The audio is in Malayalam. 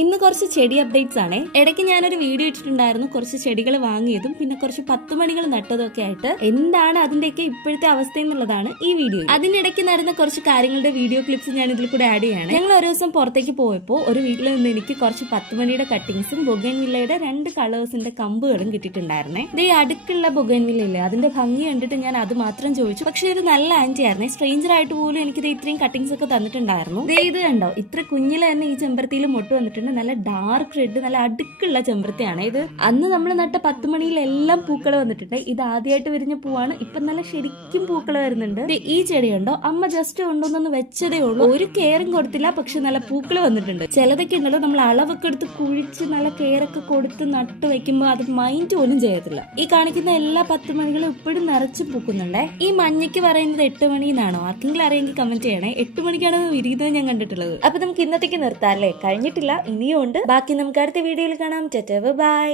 ഇന്ന് കുറച്ച് ചെടി അപ്ഡേറ്റ്സ് ആണ്. ഇടയ്ക്ക് ഞാനൊരു വീഡിയോ ഇട്ടിട്ടുണ്ടായിരുന്നു, കുറച്ച് ചെടികൾ വാങ്ങിയതും പിന്നെ കുറച്ച് 10 മണികൾ നട്ടതും ഒക്കെ ആയിട്ട്. എന്താണ് അതിന്റെയൊക്കെ ഇപ്പോഴത്തെ അവസ്ഥ എന്നുള്ളതാണ് ഈ വീഡിയോ. അതിനിടയ്ക്ക് നടന്ന കുറച്ച് കാര്യങ്ങളുടെ വീഡിയോ ക്ലിപ്സ് ഞാൻ ഇതിൽ കൂടെ ആഡ് ചെയ്യാണ്. ഞങ്ങൾ ഒരു ദിവസം പുറത്തേക്ക് പോയപ്പോൾ ഒരു വീട്ടിൽ നിന്ന് എനിക്ക് കുറച്ച് 10 മണിയുടെ കട്ടിങ്സും ബൊഗൈൻവില്ലയുടെ 2 കളേഴ്സിന്റെ കമ്പുകളും കിട്ടിയിട്ടുണ്ടായിരുന്നേ. ഇത് ഈ അടുക്കുള്ള ബൊഗൈൻവില്ലയില്ലേ, അതിന്റെ ഭംഗി കണ്ടിട്ട് ഞാൻ അത് മാത്രം ചോദിച്ചു. പക്ഷെ ഇത് നല്ല ആന്റി ആയിരുന്നേ, സ്ട്രേഞ്ചർ ആയിട്ട് പോലും എനിക്കിത് ഇത്രയും കട്ടിങ്സ് ഒക്കെ തന്നിട്ടുണ്ടായിരുന്നു. ഇത് കണ്ടോ, ഇത്ര കുഞ്ഞിൽ തന്നെ ഈ ചെമ്പരത്തിയിൽ മൊട്ട് വന്നിട്ടുണ്ട്. നല്ല ഡാർക്ക് റെഡ്, നല്ല അടുക്കുള്ള ചെമ്പരത്തിയാണ് ഇത്. അന്ന് നമ്മൾ നട്ട 10 മണിയിലെല്ലാം പൂക്കൾ വന്നിട്ടുണ്ട്. ഇത് ആദ്യമായിട്ട് വിരിഞ്ഞ പൂവാണ്. ഇപ്പൊ നല്ല ശരിക്കും പൂക്കൾ വരുന്നുണ്ട്. ഈ ചെടിയുണ്ടോ, അമ്മ ജസ്റ്റ് കൊണ്ടുവന്നൊന്ന് വെച്ചതേ ഉള്ളൂ, ഒരു കെയറും കൊടുത്തില്ല, പക്ഷെ നല്ല പൂക്കൾ വന്നിട്ടുണ്ട്. ചിലതൊക്കെ ഉണ്ടല്ലോ, നമ്മൾ അളവൊക്കെ എടുത്ത് കുഴിച്ച് നല്ല കെയറൊക്കെ കൊടുത്ത് നട്ടു വെക്കുമ്പോൾ അത് മൈൻഡ് പോലും ചെയ്യത്തില്ല. ഈ കാണിക്കുന്ന എല്ലാ 10 മണികളും ഇപ്പോഴും നിറച്ച് പൂക്കുന്നുണ്ടേ. ഈ മഞ്ഞയ്ക്ക് പറയുന്നത് 8 മണി എന്നാണോ? ആർക്കെങ്കിലും അറിയെങ്കിൽ കമന്റ് ചെയ്യണേ. 8 മണിക്കാണ് വിരിയുന്നത് ഞാൻ കണ്ടിട്ടുള്ളത്. അപ്പൊ നമുക്ക് ഇന്നത്തേക്ക് നിർത്താം അല്ലേ? കഴിഞ്ഞിട്ടില്ല, ഇനിയും ഉണ്ട്. ബാക്കി നമുക്ക് അടുത്ത വീഡിയോയിൽ കാണാം. ബൈ.